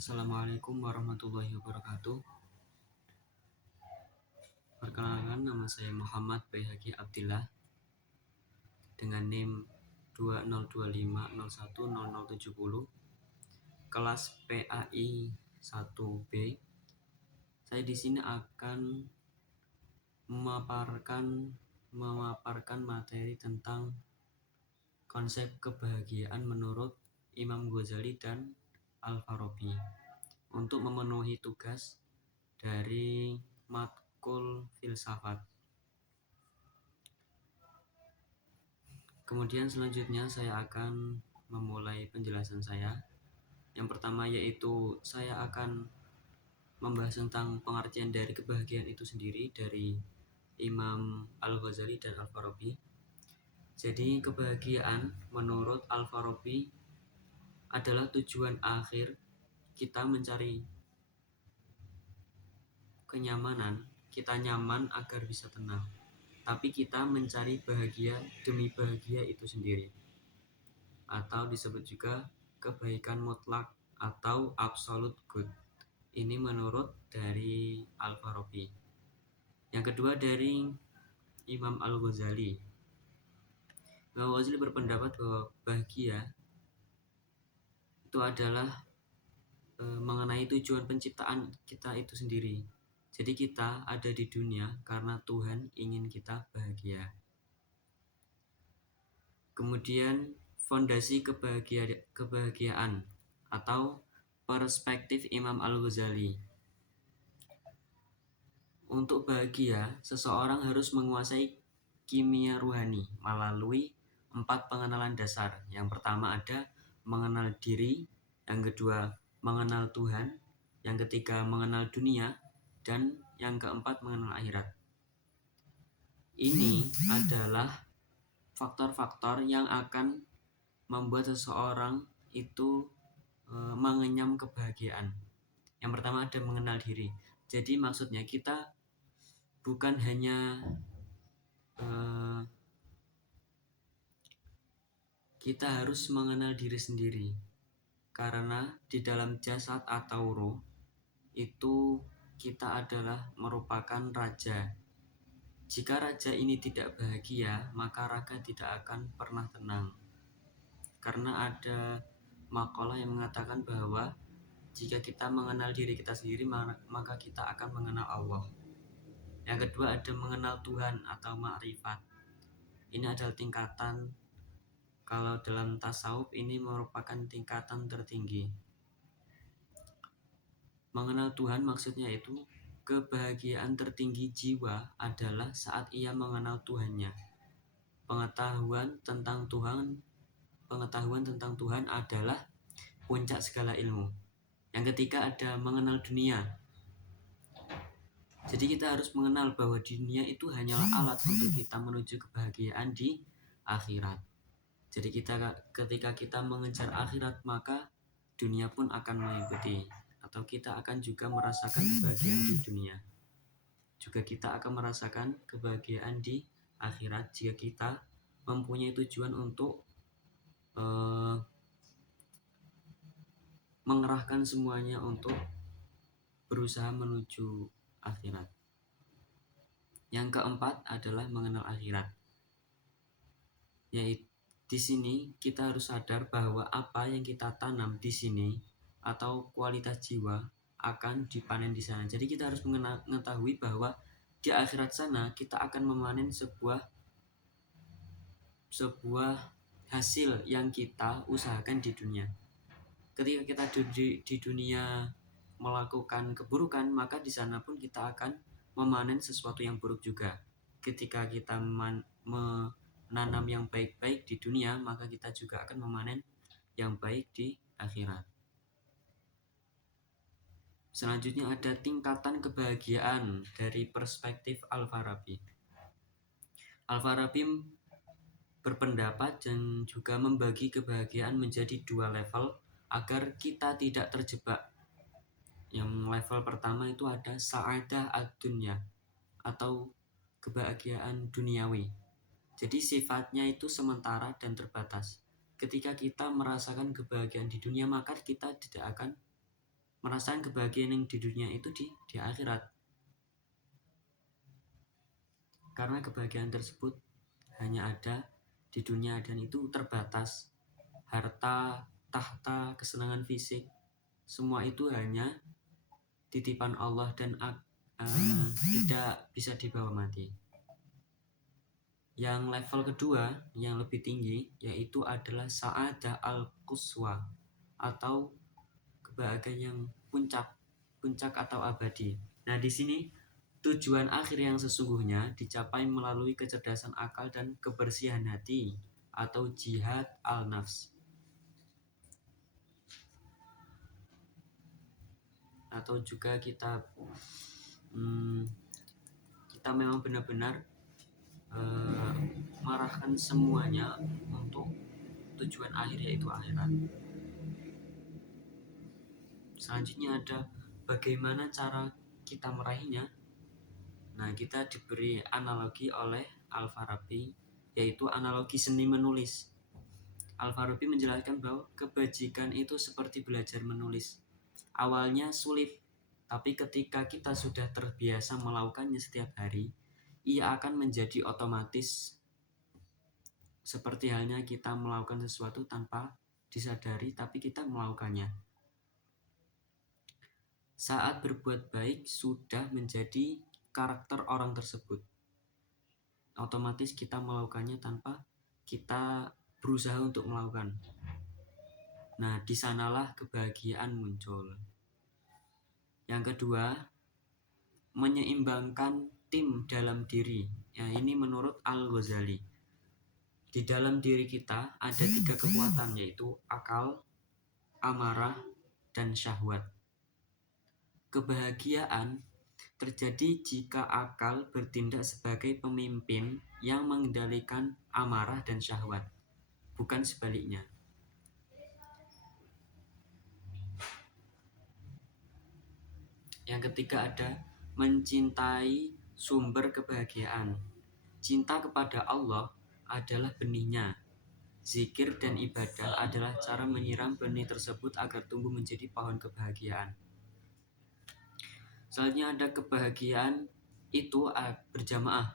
Assalamualaikum warahmatullahi wabarakatuh. Perkenalkan, nama saya Muhammad Baihaqi Abdillah dengan NIM 2025010070, kelas PAI 1B. Saya di sini akan memaparkan materi tentang konsep kebahagiaan menurut Imam Ghazali dan Al-Farabi untuk memenuhi tugas dari matkul filsafat. Kemudian selanjutnya saya akan memulai penjelasan saya. Yang pertama yaitu saya akan membahas tentang pengertian dari kebahagiaan itu sendiri dari Imam Al-Ghazali dan Al-Farabi. Jadi kebahagiaan menurut Al-Farabi adalah tujuan akhir kita mencari kenyamanan. Kita nyaman agar bisa tenang, tapi kita mencari bahagia demi bahagia itu sendiri, atau disebut juga kebaikan mutlak atau absolute good. Ini menurut dari Al-Farabi. Yang kedua dari Imam Al-Ghazali. Imam Al-Ghazali berpendapat bahwa bahagia itu adalah mengenai tujuan penciptaan kita itu sendiri. Jadi kita ada di dunia karena Tuhan ingin kita bahagia. Kemudian fondasi kebahagiaan atau perspektif Imam Al-Ghazali. Untuk bahagia, seseorang harus menguasai kimia ruhani melalui 4 pengenalan dasar. Yang pertama ada mengenal diri, yang kedua mengenal Tuhan, yang ketiga mengenal dunia, dan yang keempat mengenal akhirat. Ini adalah faktor-faktor yang akan membuat seseorang itu mengenyam kebahagiaan. Yang pertama ada mengenal diri. Jadi maksudnya kita bukan hanya kita harus mengenal diri sendiri, karena di dalam jasad atau roh itu kita adalah merupakan raja. Jika raja ini tidak bahagia, maka raga tidak akan pernah tenang. Karena ada makalah yang mengatakan bahwa jika kita mengenal diri kita sendiri, maka kita akan mengenal Allah. Yang kedua ada mengenal Tuhan atau ma'rifat. Ini adalah tingkatan, kalau dalam tasawuf ini merupakan tingkatan tertinggi. Mengenal Tuhan maksudnya itu kebahagiaan tertinggi jiwa adalah saat ia mengenal Tuhannya. Pengetahuan tentang Tuhan adalah puncak segala ilmu. Yang ketiga ada mengenal dunia. Jadi kita harus mengenal bahwa dunia itu hanyalah alat untuk kita menuju kebahagiaan di akhirat. Jadi ketika kita mengejar akhirat, maka dunia pun akan mengikuti, atau kita akan juga merasakan kebahagiaan di dunia. Juga kita akan merasakan kebahagiaan di akhirat jika kita mempunyai tujuan untuk mengerahkan semuanya untuk berusaha menuju akhirat. Yang keempat adalah mengenal akhirat. Yaitu di sini kita harus sadar bahwa apa yang kita tanam di sini atau kualitas jiwa akan dipanen di sana. Jadi kita harus mengetahui bahwa di akhirat sana kita akan memanen sebuah hasil yang kita usahakan di dunia. Ketika kita di dunia melakukan keburukan, maka di sana pun kita akan memanen sesuatu yang buruk juga. Ketika kita menanam yang baik-baik di dunia, maka kita juga akan memanen yang baik di akhirat. Selanjutnya ada tingkatan kebahagiaan dari perspektif Al-Farabi. Al-Farabi berpendapat dan juga membagi kebahagiaan menjadi 2 level agar kita tidak terjebak. Yang level pertama itu ada sa'adah ad-dunya atau kebahagiaan duniawi. Jadi sifatnya itu sementara dan terbatas. Ketika kita merasakan kebahagiaan di dunia, maka kita tidak akan merasakan kebahagiaan yang di dunia itu di akhirat. Karena kebahagiaan tersebut hanya ada di dunia dan itu terbatas. Harta, tahta, kesenangan fisik, semua itu hanya titipan Allah dan tidak bisa dibawa mati. Yang level kedua yang lebih tinggi yaitu adalah sa'adah al-quswa atau kebahagiaan yang puncak atau abadi. Nah, di sini tujuan akhir yang sesungguhnya dicapai melalui kecerdasan akal dan kebersihan hati atau jihad al-nafs. Atau juga kita memang benar-benar marahkan semuanya untuk tujuan akhir yaitu akhirat. Selanjutnya ada bagaimana cara kita meraihnya. Nah, kita diberi analogi oleh Al-Farabi, yaitu analogi seni menulis. Al-Farabi menjelaskan bahwa kebajikan itu seperti belajar menulis. Awalnya sulit, tapi ketika kita sudah terbiasa melakukannya setiap hari, ia akan menjadi otomatis. Seperti halnya kita melakukan sesuatu tanpa disadari, tapi kita melakukannya. Saat berbuat baik sudah menjadi karakter orang tersebut. Otomatis kita melakukannya tanpa kita berusaha untuk melakukan. Nah, disanalah kebahagiaan muncul. Yang kedua, menyeimbangkan tim dalam diri. Ya, ini menurut Al-Ghazali. Di dalam diri kita ada 3 kekuatan, yaitu akal, amarah, dan syahwat. Kebahagiaan terjadi jika akal bertindak sebagai pemimpin yang mengendalikan amarah dan syahwat, bukan sebaliknya. Yang ketiga ada mencintai sumber kebahagiaan. Cinta kepada Allah adalah benihnya. Zikir dan ibadah adalah cara menyiram benih tersebut agar tumbuh menjadi pohon kebahagiaan. Selanjutnya ada kebahagiaan itu berjamaah.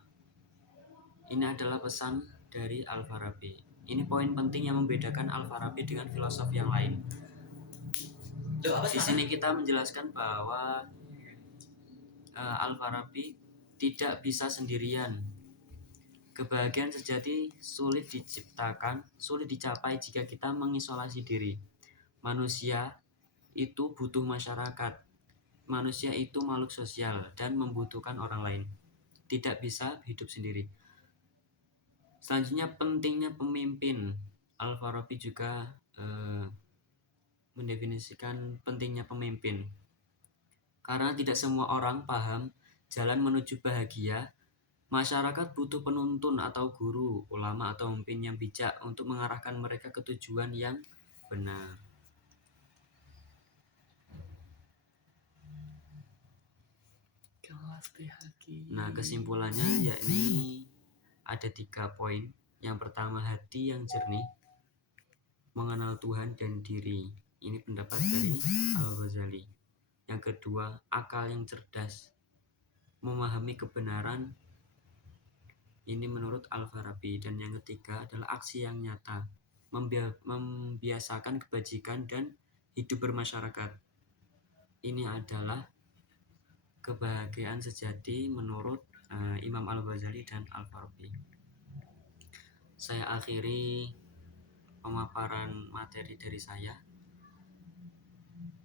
Ini adalah pesan dari Al-Farabi. Ini poin penting yang membedakan Al-Farabi dengan filosof yang lain. Di sini kita menjelaskan bahwa Al-Farabi tidak bisa sendirian. Kebahagiaan sejati sulit diciptakan, sulit dicapai jika kita mengisolasi diri. Manusia itu butuh masyarakat. Manusia itu makhluk sosial dan membutuhkan orang lain. Tidak bisa hidup sendiri. Selanjutnya pentingnya pemimpin. Al-Farabi juga mendefinisikan pentingnya pemimpin. Karena tidak semua orang paham jalan menuju bahagia, masyarakat butuh penuntun atau guru, ulama atau pemimpin yang bijak untuk mengarahkan mereka ke tujuan yang benar. Nah, kesimpulannya yakni ada 3 poin. Yang pertama, hati yang jernih, mengenal Tuhan dan diri. Ini pendapat dari Al-Ghazali. Yang kedua, akal yang cerdas, memahami kebenaran. Ini menurut Al-Farabi. Dan yang ketiga adalah aksi yang nyata, membiasakan kebajikan dan hidup bermasyarakat. Ini adalah kebahagiaan sejati menurut Imam Al-Ghazali dan Al-Farabi. Saya akhiri pemaparan materi dari saya.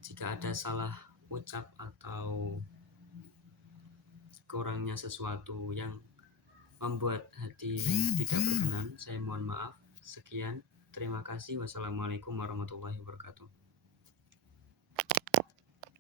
Jika ada salah ucap atau kurangnya sesuatu yang membuat hati tidak berkenan, saya mohon maaf. Sekian, terima kasih. Wassalamualaikum warahmatullahi wabarakatuh.